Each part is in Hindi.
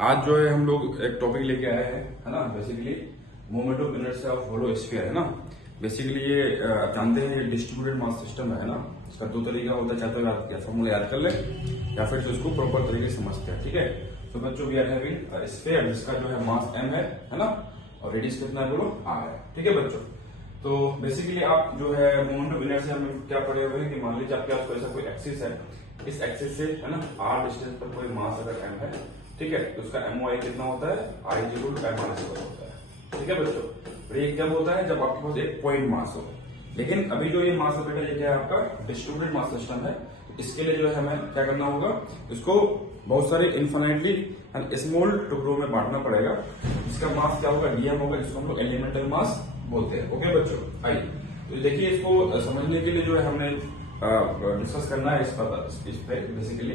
आज जो है हम लोग एक टॉपिक लेके आए हैं, है ना। Basically moment of inertia of hollow sphere, है ना। बेसिकली ये आप जानते हैं, ये डिस्ट्रीब्यूटेड मास सिस्टम है ना। इसका दो तरीका होता है, चाहे तो या फॉर्मूला याद कर ले या फिर इसको प्रॉपर तरीके से समझते हैं, ठीक है। तो बच्चों वी आर हैविंग स्फीयर जिसका जो है मास m है ना, और रेडियस कितना है बोलो r है, ठीक है बच्चों। तो बेसिकली आप जो है मोमेंट ऑफ इनर्शिया में क्या पढ़े हुए हैं कि मान लीजिए आपके पास ऐसा कोई एक्सिस है, इस एक्सिस से है ना r डिस्टेंस पर कोई मास अगर m है, ठीक है, तो उसका MOI कितना होता है, r = m² होता है, ठीक है बच्चों। और ये जब होता है जब आपके पास एक पॉइंट मास हो। लेकिन अभी जो ये मास है बेटा, ये क्या है आपका डिस्ट्रीब्यूटेड मास सिस्टम है। इसके लिए जो है हमें क्या करना होगा, इसको बहुत सारे इन्फिनिटली एंड स्मॉल टुकड़ों में बांटना पड़ेगा। इसका मास क्या होगा, डीएम होगा, जिसको हम लोग एलिमेंटल मास बोलते हैं, ओके बच्चों। आइए तो देखिए, इसको समझने के लिए जो है हमने डिस्कस करना है इस पे बेसिकली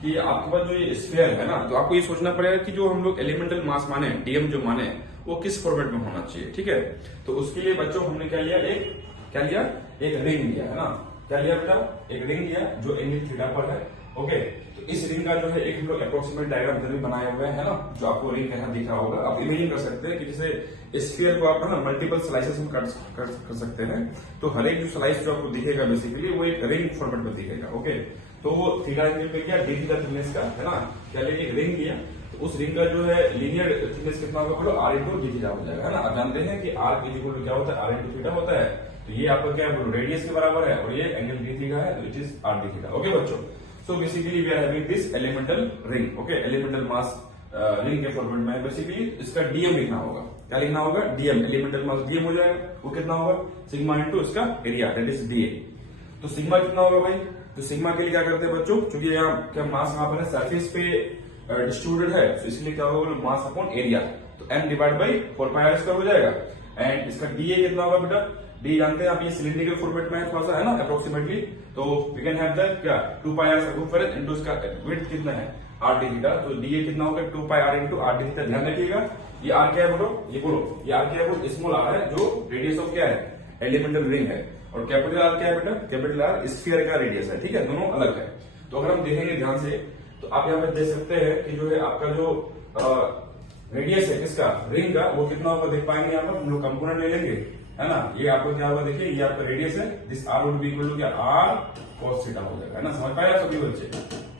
कि आपके पास जो ये स्फीयर है ना, तो आपको ये सोचना पड़ेगा कि जो हम लोग एलिमेंटल मास माने, डीएम जो माने, वो किस फॉर्मेट में होना चाहिए, ठीक है। तो उसके लिए बच्चों हमने क्या लिया, एक रिंग लिया, है ना। क्या लिया बेटा, एक रिंग लिया जो एंगल थीटा पर है, ओके। तो इस रिंग का जो है एक हम लोग अप्रोक्सीमेट डायग्राम इधर भी बनाए हुए हैं ना, जो आपको रिंग यहाँ दिख रहा होगा। आप इमेजिन कर सकते हैं कि जैसे स्फीयर को आप है ना मल्टीपल स्लाइसेस में कर सकते हैं। तो हर एक जो स्लाइस जो आपको दिखेगा बेसिकली वो एक रिंग फॉर्मेट में दिखेगा, ओके। तो वो थीटा एंगल पे क्या, डी थीटा थिकनेस का, है ना। क्या लिया, एक रिंग लिया। तो उस रिंग का जो है लीनियर थिकनेस कितना होगा बोलो, r × d थीटा हो जाएगा, है ना। आप जानते हैं कि r = क्या होता है, r × थीटा होता है। तो ये आपका क्या बोलो, रेडियस के बराबर है, और ये एंगल डी थीटा है, तो it is r d theta, okay बच्चों। So basically we are having this elemental ring, okay. Elemental mass ring के फॉर्मेट में बेसिकली इसका डीएम लिखना होगा। क्या लिखना होगा, डीएम, एलिमेंटल मास डीएम हो जाएगा। वो कितना होगा, सिग्मा इंटू इसका एरिया, दैट इज डीए। तो सिग्मा कितना होगा भाई, तो सिग्मा के लिए क्या करते हैं बच्चों, क्योंकि यहाँ क्या मास यहाँ पर सरफेस पे डिस्ट्रीब्यूटेड है, तो इसलिए क्या होगा मास अपॉन एरिया, तो m डिवाइड बाई 4πr² हो जाएगा। एंड इसका डीए कितना होगा बेटा, डी जानते हैं आप, ये सिलिंड्रिकल फॉर्मेट में है थोड़ा सा, है ना, अप्रोक्सीमेटली। तो वी कैन हैव दैट क्या 2πr सर्कमफेरेंस इनटू इसका विड्थ कितना है r d थीटा। तो डीए कितना होगा 2πr × r d थीटा। ध्यान रखिएगा ये r क्या है बोलो, ये r क्या है बोलो, स्मॉल r है, जो रेडियस ऑफ क्या है, एलिमेंटल रिंग है। और कैपिटल R क्या है बेटा, कैपिटल R स्फीयर का रेडियस है, ठीक है, दोनों अलग है। तो अगर हम देखेंगे ध्यान से, तो आप यहाँ पे देख सकते हैं कि जो है आपका जो रेडियस है किसका, रिंग का, वो कितना होगा देख पाएंगे। यहाँ पर हम लोग कंपोनेंट ले लेंगे, है ना। ये आपको क्या होगा, देखिए ये आपका रेडियस है, this r would be equal to क्या, r cos थीटा हो जाएगा, है ना। समझ पाए सभी बच्चे,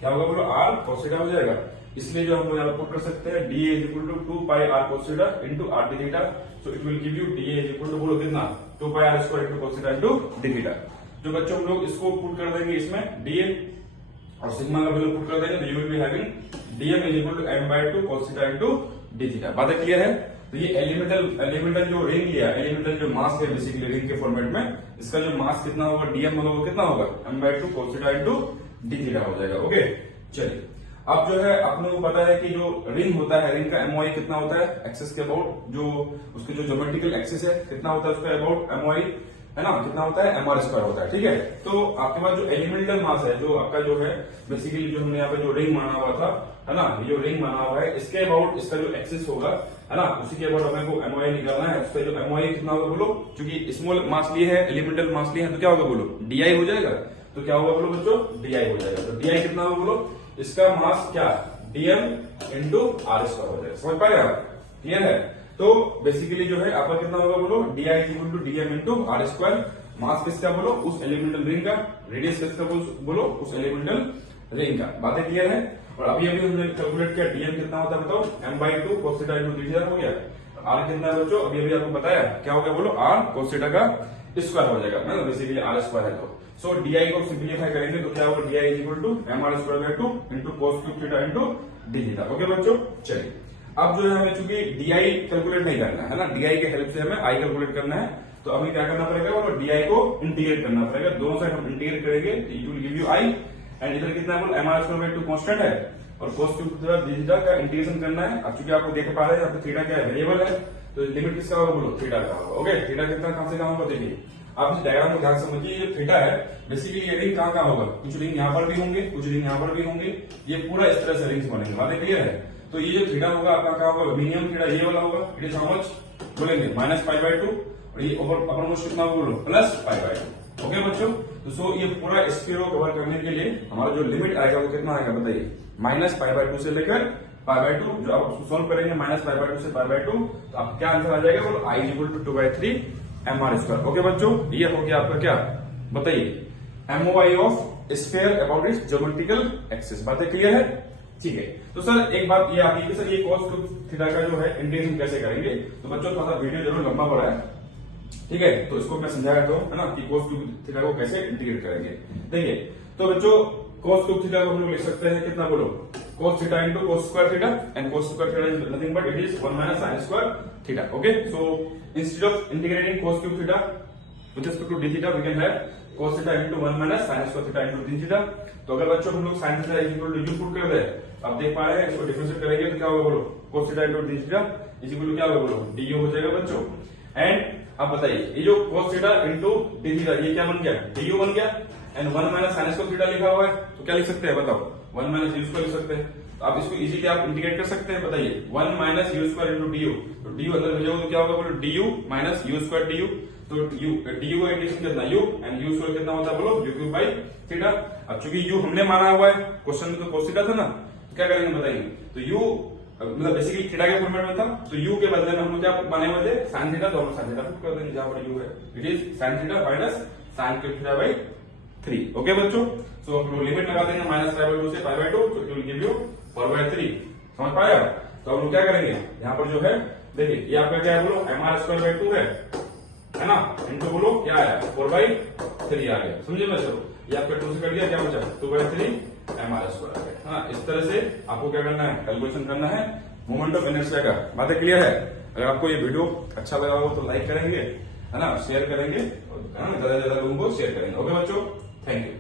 क्या होगा बोलो, r cos थीटा हो जाएगा। इसलिए जो हम लोग यहाँ पुट कर सकते हैं, dA = 2πr cos theta × r d theta. So it will give you dA = बोलो कितना, 2πr² × cos theta × d theta. जो बच्चों हम लोग इसको पुट कर देंगे इसमें dA और सिग्मा का वैल्यू पुट कर देंगे, तो you will be having dm = m/2 cos theta × d theta. बातें क्लियर है। तो ये एलिमेंटल जो रिंग लिया, एलिमेंटल जो मास है बेसिकली रिंग के फॉर्मेट में, इसका जो मास कितना होगा, डीएम होगा, वो कितना होगा, m/2 cos theta × d theta हो जाएगा, ओके। चलिए अब जो है अपने को पता है कि जो रिंग होता है, रिंग का MOI कितना होता है, एक्सिस के अबाउट, जो उसके जो ज्योमेट्रिकल एक्सिस है कितना होता है उसका अबाउट MOI, है ना, कितना होता है, mr² होता है, ठीक है। तो आपके पास जो एलिमेंटल मास है, जो आपका जो है बेसिकली जो हमने यहाँ पे जो रिंग माना हुआ था, है ना, ये जो रिंग माना हुआ है, इसके अबाउट इसका जो एक्सिस होगा, है ना, उसी के अबाउट हमें को MOI निकालना है। उसका जो MOI कितना होगा बोलो, क्योंकि स्मॉल मास लिए है, एलिमेंटल मास लिए है, तो क्या होगा बोलो, DI हो जाएगा। तो क्या होगा बोलो बच्चों, DI हो जाएगा। तो DI कितना होगा बोलो, इसका मास क्या, dm × r² हो जाएगा। समझ पाए आप, क्लियर है। तो बेसिकली जो है आपका कितना होगा बोलो, DI = dm × r²। मास किसका बोलो, उस एलिमेंटल रिंग का, रेडियस किसका बोलो, उस एलिमेंटल रिंग का। बातें क्लियर है। और अभी हमने कैलकुलेट किया, डीएम कितना होता है बताओ, m/2 cos theta × d theta हो गया। r कितना है बच्चों, अभी आपको बताया क्या हो गया बोलो, r cos थीटा का स्क्वायर हो जाएगा, ना, बेसिकली r² है। तो सो DI को सिंप्लीफाई करेंगे तो क्या होगा, DI = mr² × cos³ theta × d theta, okay बच्चों। चलिए अब जो है हमें चूंकि DI कैलकुलेट नहीं करना है ना, DI के हेल्प से हमें I कैलकुलेट करना है। तो हमें क्या करना पड़ेगा बोलो, DI को इंटीग्रेट करना पड़ेगा, दोनों साइड हम इंटीग्रेट करेंगे, it will give you I। And इधर कितना है बोलो, mr² कांस्टेंट है, और cos³ d थीटा का इंटीग्रेशन करना है। अब चूंकि आपको देख पा रहे हैं यहाँ पे थीटा क्या है, वेरिएबल है, तो लिमिट किसका होगा बोलो, थीटा का होगा, ओके। थीटा कितना कहां से कहां होगा, देखिए आप इस डायग्राम को ध्यान समझिए। ये थीटा है, बेसिकली ये रिंग कहां होगा, कुछ रिंग यहाँ पर भी होंगे, कुछ रिंग यहाँ पर भी होंगे, ये पूरा इस तरह से रिंग्स बनेंगे। बातें क्लियर है। तो ये जो थीटा होगा आपका क्या होगा, मिनिमम थीटा ये वाला होगा, इट इज हाउ मच बोलेंगे, -π/2, और ये अपर मोस्ट कितना होगा बोलो, +π/2, ओके बच्चों। तो सो ये पूरा स्फीयर को कवर करने के लिए हमारा जो लिमिट आएगा वो कितना आएगा बताइए, -π/2 से लेकर π/2, जो आप उसको सॉल्व करेंगे माइनस π/2 से π/2, तो आपका क्या आंसर आ जाएगा, बोलो I = 2/3 mr²। ओके बच्चों, ये हो गया आपका क्या, बताइए MOI of sphere about it's geometrical axis. बातें क्लियर है? ठीक है। तो सर एक बात ये आती है कि सर ये cos क्यूब थीटा का जो है इंटीग्रेशन कैसे करेंगे, तो बच्चों थोड़ा सा वीडियो जरूर लंबा पड़ा है, ठीक है, तो इसको मैं समझा देता हूँ, है ना, कि cos क्यूब थीटा को कैसे इंटीग्रेट करेंगे। देखिए तो बच्चों cos क्यूब थीटा को हम लोग लिख सकते हैं कितना, बोलो cos theta into cos square theta, and cos square theta is nothing but it is 1 - sin square theta. Okay, so instead of integrating cos cube theta with respect to d theta we can have cos theta into 1 - sin square theta into d theta. तो अगर बच्चों हम लोग sin theta equal to u put कर दे, आप देख पा रहे हैं, इसको डिफरेंशिएट करेंगे तो क्या होगा, बोलो cos theta into d theta is equal to क्या होगा, बोलो du हो जाएगा बच्चों। एंड आप बताइए ये जो cos theta into d theta ये क्या बन गया, du बन गया, एंड 1 - sin स्क्वायर थीटा लिखा हुआ है, तो क्या लिख सकते हैं बताओ, 1 - u स्क्वायर लिख सकते हैं। तो आप इसको इजीली आप इंटीग्रेट कर सकते हैं, बताइए 1 - u स्क्वायर इंटू du, तो du अंदर भेजोगे तो क्या होगा, बोलो du minus u square du, तो du का इंटीग्रेशन कितना u, एंड u स्क्वायर कितना होता है, बोलो u3/थीटा। अब चूंकि u हमने माना हुआ है, क्वेश्चन में तो cos थीटा था ना, तो क्या करेंगे बताइए, तो u मतलब बेसिकली थीटा के फॉर्मेट में था, तो u के बदले में हम क्या माने हुए थे, sin थीटा, तो हम sin थीटा पुट कर देंगे जहां पर u है, it is sin theta minus sin cube theta. Okay बच्चों, सो हम लोग लिमिट लगा देंगे -π/2 से π/2, तो इट विल गिव यू 4/3। समझ पाया? तो हम लोग क्या करेंगे, यहाँ पर जो है देखिए ये आपका क्या है, बोलो mr²/2 है ना, इनको बोलो क्या आया, 4/3 आ गया। समझे मैं? चलो ये आपका 2 से कट गया, क्या बचा 2/3 mr² आ गया। हाँ, इस तरह से आपको क्या करना है, कैलकुलेशन करना है मोमेंट ऑफ इनर्शिया का। बातें क्लियर है? अगर आपको ये वीडियो अच्छा लगा हो तो लाइक करेंगे, है ना, शेयर करेंगे, है ना, ज्यादा से ज्यादा लोगों को शेयर करेंगे। ओके बच्चों, थैंक यू।